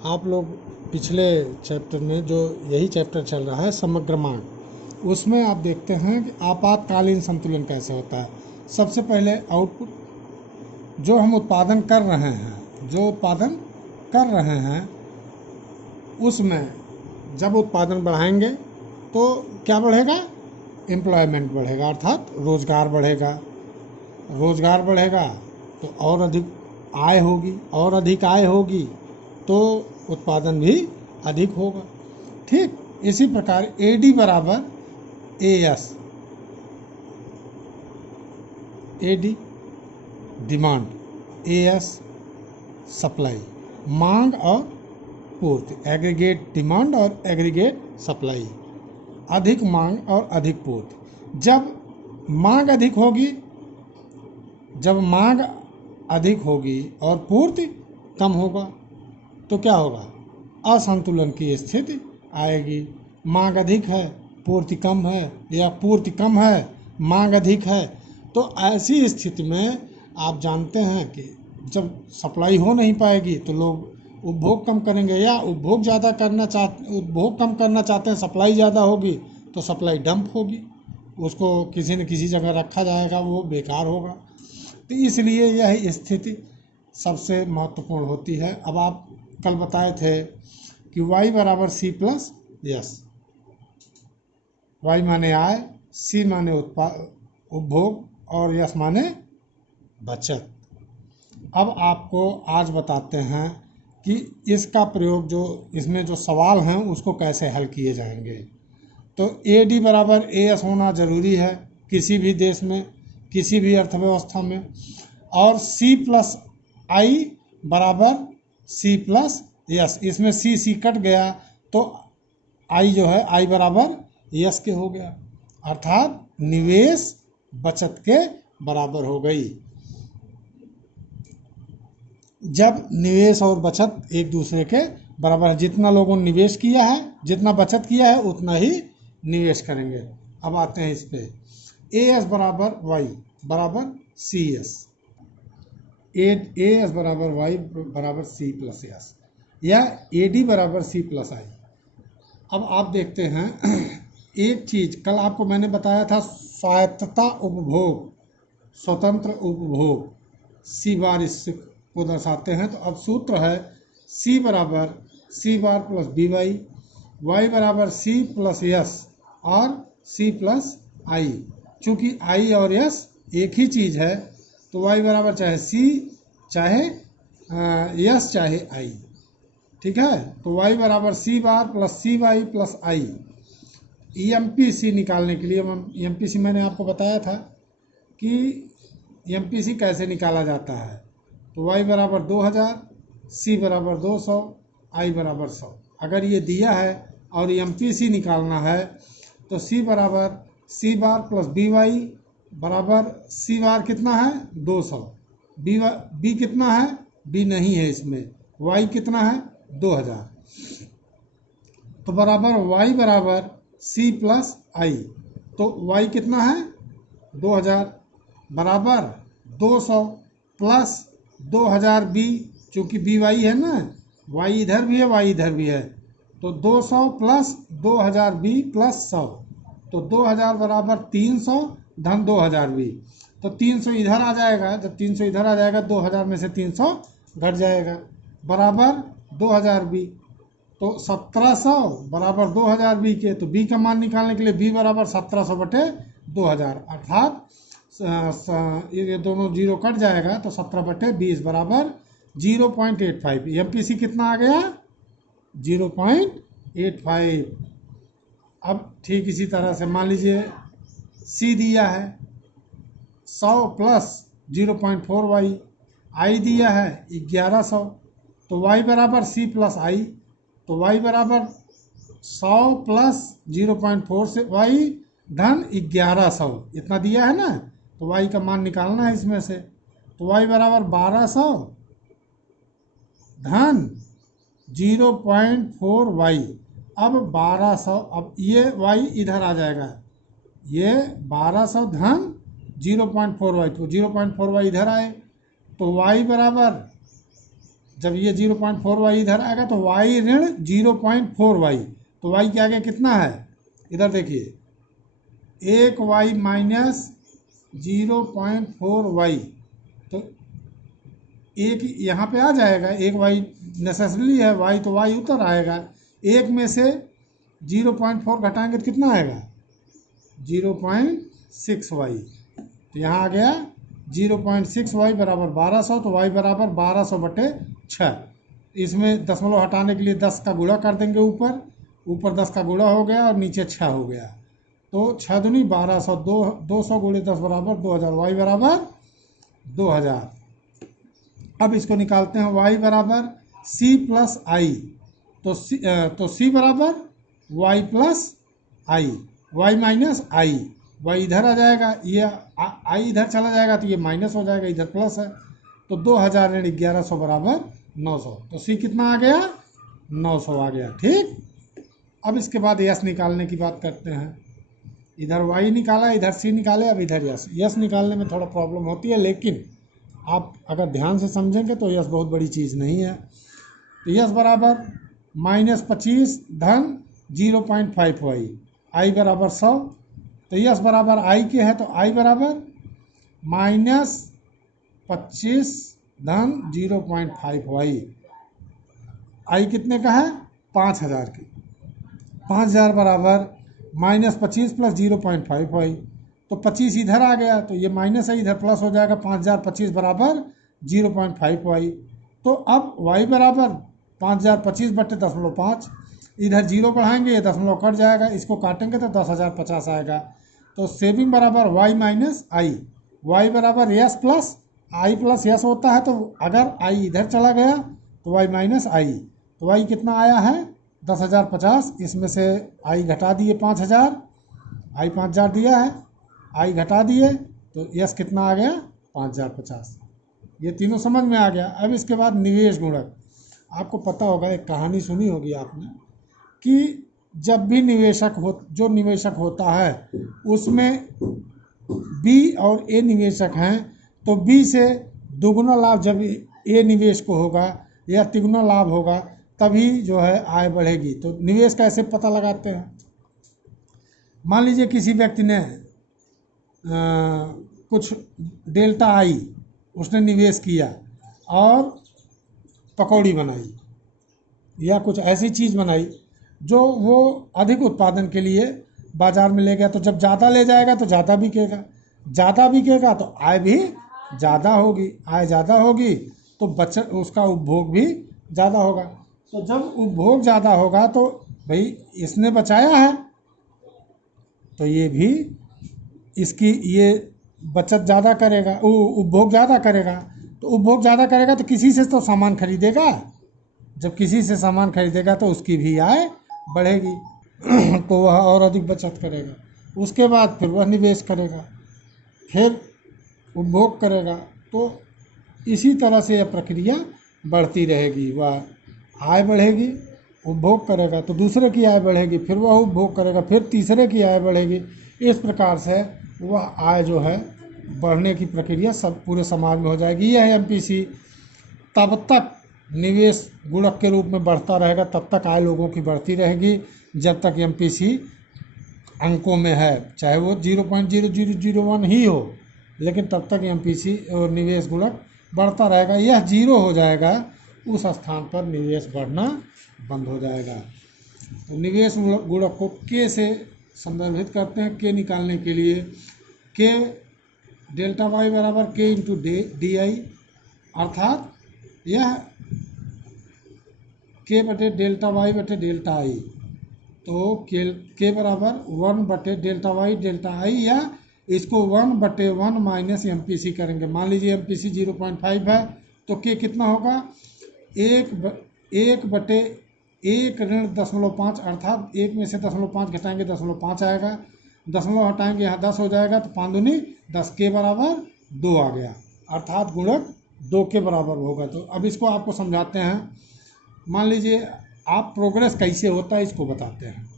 आप लोग पिछले चैप्टर में जो यही चैप्टर चल रहा है समग्र मांग, उसमें आप देखते हैं कि आपातकालीन संतुलन कैसे होता है। सबसे पहले आउटपुट, जो हम उत्पादन कर रहे हैं उसमें जब उत्पादन बढ़ाएंगे तो क्या बढ़ेगा? एम्प्लॉयमेंट बढ़ेगा, अर्थात रोज़गार बढ़ेगा। रोज़गार बढ़ेगा तो और अधिक आय होगी, और अधिक आय होगी तो उत्पादन भी अधिक होगा। ठीक इसी प्रकार AD बराबर AS, AD demand, AS supply, मांग और पूर्ति, एग्रीगेट डिमांड और एग्रीगेट सप्लाई, अधिक मांग और अधिक पूर्ति। जब मांग अधिक होगी और पूर्ति कम होगा तो क्या होगा? असंतुलन की स्थिति आएगी। मांग अधिक है, पूर्ति कम है, या पूर्ति कम है, मांग अधिक है, तो ऐसी स्थिति में आप जानते हैं कि जब सप्लाई हो नहीं पाएगी तो लोग उपभोग कम करेंगे, या उपभोग कम करना चाहते हैं, सप्लाई ज़्यादा होगी तो सप्लाई डंप होगी, उसको किसी न किसी जगह रखा जाएगा, वो बेकार होगा। तो इसलिए यह स्थिति सबसे महत्वपूर्ण होती है। अब आप कल बताए थे कि Y बराबर C प्लस यस, Y माने आय, C माने उपभोग और यस माने बचत। अब आपको आज बताते हैं कि इसका प्रयोग, जो इसमें जो सवाल हैं उसको कैसे हल किए जाएंगे। तो AD बराबर AS होना ज़रूरी है किसी भी देश में, किसी भी अर्थव्यवस्था में, और C प्लस I बराबर C प्लस यस, इसमें C कट गया तो I जो है I बराबर यस के हो गया, अर्थात निवेश बचत के बराबर हो गई। जब निवेश और बचत एक दूसरे के बराबर है, जितना लोगों ने निवेश किया है, जितना बचत किया है उतना ही निवेश करेंगे। अब आते हैं इस पे, AS बराबर Y बराबर CS, AS बराबर Y बराबर C प्लस यस, या AD बराबर C प्लस I। अब आप देखते हैं एक चीज़, कल आपको मैंने बताया था स्वायत्तता उपभोग, स्वतंत्र उपभोग, C बार इसको दर्शाते हैं। तो अब सूत्र है C बराबर C bar plus BY, Y बराबर C प्लस यस और C प्लस I। चूँकि I और यस एक ही चीज़ है तो Y बराबर चाहे C चाहे यस चाहे I, ठीक है। तो Y बराबर C bar plus CY plus I। MPC निकालने के लिए, MPC मैंने आपको बताया था कि MPC कैसे निकाला जाता है। तो Y बराबर 2000, C बराबर 200, I बराबर 100। अगर ये दिया है और MPC निकालना है तो C बराबर C बार प्लस BY बराबर C बार कितना है? 200। B कितना है? B नहीं है इसमें। Y कितना है? 2000। तो बराबर Y बराबर C प्लस I। तो Y कितना है? 2000 बराबर 200 प्लस 2000 B, चूँकि BY है ना, Y इधर भी है, Y इधर भी है, तो 200 प्लस 2000 B प्लस 100, तो 2000 बराबर 300 धन 2000 B। तो 300 इधर आ जाएगा, जब 300 इधर आ जाएगा 2000 में से 300 घट जाएगा, बराबर 2000 B। तो 1700 बराबर 2000 B के, तो B का मान निकालने के लिए B बराबर 1700 बटे 2000, अर्थात ये दोनों जीरो कट जाएगा तो 17 बटे 20 बराबर 0.85। MPC कितना आ गया? 0.85। अब ठीक इसी तरह से मान लीजिए C दिया है 100 प्लस 0.4Y, I दिया है 1100, तो Y बराबर C प्लस I। तो Y बराबर 100 प्लस 0.4 से Y धन 1100, इतना दिया है ना, तो Y का मान निकालना है इसमें से। तो Y बराबर 1200 धन 0.4Y। अब 1200, अब ये Y इधर आ जाएगा, ये 1200 धन 0.4Y, तो 0.4Y इधर आए, तो Y बराबर जब ये 0.4y इधर आएगा तो y ऋण 0.4y, तो y के आगे कितना है, इधर देखिए 1y माइनस 0.4y, तो एक यहाँ पे आ जाएगा, एक y नेसेसरली है, y तो y उतर आएगा, एक में से 0.4 घटाएंगे तो कितना आएगा 0.6y, तो यहाँ आ गया 0.6y बराबर 1200, तो y बराबर 1200/6। इसमें दशमलव हटाने के लिए 10 का गुणा कर देंगे, ऊपर 10 का गुणा हो गया और नीचे 6 हो गया, तो 6 दूनी 1200, 200 गुणे 10 बराबर 2000, y बराबर 2000। अब इसको निकालते हैं, y बराबर c प्लस आई, तो c बराबर y प्लस आई, y माइनस आई, y इधर आ जाएगा, ये आई इधर चला जाएगा तो ये माइनस हो जाएगा, इधर प्लस है, तो 2000 ऋण 1100 बराबर 900, तो c कितना आ गया 900 आ गया। ठीक, अब इसके बाद यस निकालने की बात करते हैं, इधर y निकाला, इधर c निकाले, अब इधर यस निकालने में थोड़ा प्रॉब्लम होती है, लेकिन आप अगर ध्यान से समझेंगे तो यस बहुत बड़ी चीज़ नहीं है। तो यस बराबर -25 धन 0.5y, आई बराबर 100, तो यस बराबर आई के है, तो आई बराबर -25 धन 0.5y, आई कितने का है 5000 की, 5000 बराबर -25 प्लस 0.5y, तो 25 इधर आ गया, तो ये माइनस है, इधर प्लस हो जाएगा, 5025 बराबर 0.5y, तो अब y बराबर 5025/0.5, इधर 0 बढ़ाएंगे, ये दशमलव कट जाएगा, इसको काटेंगे तो 10,050 आएगा, तो सेविंग बराबर y माइनस आई, y बराबर यस प्लस आई प्लस यस होता है, तो अगर i इधर चला गया तो y माइनस आई, तो y कितना आया है 10,050, इसमें से i घटा दिए 5000, i 5000 दिया है, i घटा दिए तो यस कितना आ गया 5050, ये तीनों समझ में आ गया। अब इसके बाद निवेश गुणक, आपको पता होगा, एक कहानी सुनी होगी आपने कि जब भी जो निवेशक होता है उसमें बी और ए निवेशक हैं, तो बी से दुगुना लाभ जब ए निवेश को होगा या तिगुना लाभ होगा तभी जो है आय बढ़ेगी। तो निवेश कैसे पता लगाते हैं, मान लीजिए किसी व्यक्ति ने कुछ डेल्टा आई उसने निवेश किया और पकौड़ी बनाई या कुछ ऐसी चीज़ बनाई जो वो अधिक उत्पादन के लिए बाज़ार में ले गया, तो जब ज़्यादा ले जाएगा तो ज़्यादा बिकेगा तो आय भी ज़्यादा होगी, आय ज़्यादा होगी तो बचत, उसका उपभोग भी ज़्यादा होगा, तो जब उपभोग ज़्यादा होगा तो भाई इसने बचाया है तो ये भी इसकी ये बचत ज़्यादा करेगा, उपभोग ज़्यादा करेगा, तो उपभोग ज़्यादा करेगा तो किसी से तो सामान खरीदेगा, जब किसी से सामान खरीदेगा तो उसकी भी आय बढ़ेगी तो वह और अधिक बचत करेगा, उसके बाद फिर वह निवेश करेगा, फिर उपभोग करेगा, तो इसी तरह से यह प्रक्रिया बढ़ती रहेगी, वह आय बढ़ेगी, उपभोग करेगा तो दूसरे की आय बढ़ेगी, फिर वह उपभोग करेगा, फिर तीसरे की आय बढ़ेगी, इस प्रकार से वह आय जो है बढ़ने की प्रक्रिया सब पूरे समाज में हो जाएगी। यह है एमपीसी, तब तक निवेश गुणक के रूप में बढ़ता रहेगा, तब तक आय लोगों की बढ़ती रहेगी, जब तक एमपीसी अंकों में है, चाहे वो 0.0001 ही हो, लेकिन तब तक एमपीसी और निवेश गुणक बढ़ता रहेगा। यह 0 हो जाएगा, उस स्थान पर निवेश बढ़ना बंद हो जाएगा। तो निवेश गुणक को के से संदर्भित करते हैं। के निकालने के लिए के डेल्टा वाई बराबर के इंटू डी आई, अर्थात यह के बटे डेल्टा वाई बटे डेल्टा आई, तो के बराबर 1/डेल्टा वाई डेल्टा आई, या इसको 1/1 माइनस एमपीसी करेंगे। मान लीजिए एमपीसी 0.5 है तो के कितना होगा 1/1 ऋण 0.5, अर्थात 1 में से 0.5 घटाएंगे 0.5 आएगा, दशमलव हटाएंगे यहाँ 10 हो जाएगा, तो 5 दूनी 10, के बराबर 2 आ गया, अर्थात गुणक 2 के बराबर होगा। तो अब इसको आपको समझाते हैं। मान लीजिए आप प्रोग्रेस कैसे होता है इसको बताते हैं।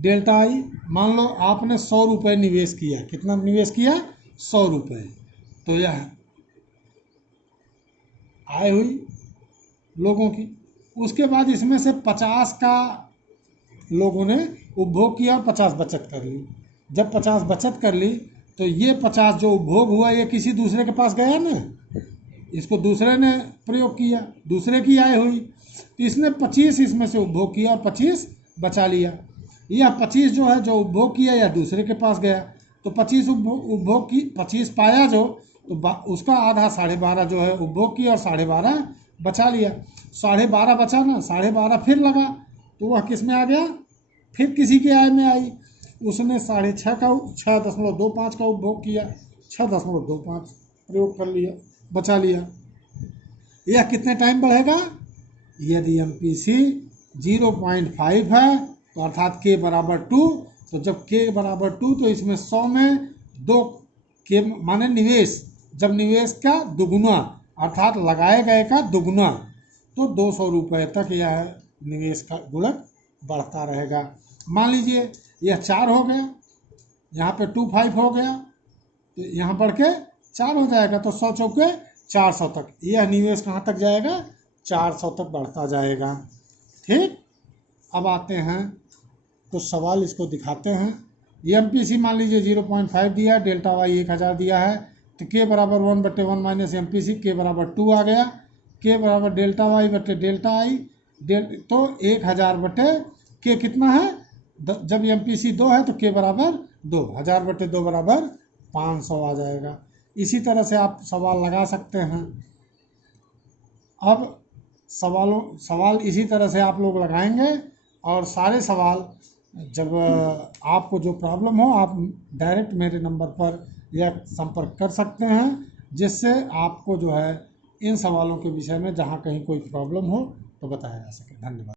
डेल्टा आई, मान लो आपने 100 रुपये निवेश किया, कितना निवेश किया 100 रुपये, तो यह आय हुई लोगों की। उसके बाद इसमें से 50 का लोगों ने उपभोग किया और 50 बचत कर ली। जब 50 बचत कर ली तो ये 50 जो उपभोग हुआ ये किसी दूसरे के पास गया ना, इसको दूसरे ने प्रयोग किया, दूसरे की आय हुई, तो इसने 25 इसमें से उपभोग किया और 25 बचा लिया। यह 25 जो है जो उपभोग किया या दूसरे के पास गया, तो 25 उपभोग की 25 पाया जो, तो उसका आधा 12.5 जो है उपभोग किया और 12.5 बचा लिया। 12.5 बचा ना, 12.5 फिर लगा तो वह किस में आ गया, फिर किसी के आय में आई। उसने 6.5 का 6.25 का उपभोग किया, 6.25 प्रयोग कर लिया, बचा लिया। यह कितने टाइम बढ़ेगा, यदि MPC 0.5 है तो अर्थात K बराबर 2, तो जब K बराबर 2 तो इसमें 100 में 2 K माने निवेश, जब निवेश का दुगुना अर्थात लगाए गए का दुगुना, तो 200 रुपये तक यह निवेश का गुणक बढ़ता रहेगा। मान लीजिए यह 4 हो गया, यहाँ पे 25 हो गया, तो यहाँ बढ़ के 4 हो जाएगा, तो 100 चौके 400 तक यह निवेश कहाँ तक जाएगा, 400 तक बढ़ता जाएगा। ठीक, अब आते हैं तो सवाल इसको दिखाते हैं। ये MPC मान लीजिए 0.5 दिया, डेल्टा वाई 1000 दिया है, तो K बराबर 1/1 माइनस MPC, K बराबर 2 आ गया, K बराबर डेल्टा वाई बटे डेल्टा आई, तो 1000 बटे K कितना है, जब MPC 2 है तो K बराबर 2, 1000 बटे 2 बराबर 500 आ जाएगा। इसी तरह से आप सवाल लगा सकते हैं। अब सवाल इसी तरह से आप लोग लगाएंगे, और सारे सवाल जब आपको जो प्रॉब्लम हो आप डायरेक्ट मेरे नंबर पर या संपर्क कर सकते हैं, जिससे आपको जो है इन सवालों के विषय में जहाँ कहीं कोई प्रॉब्लम हो तो बताया जा सके। धन्यवाद।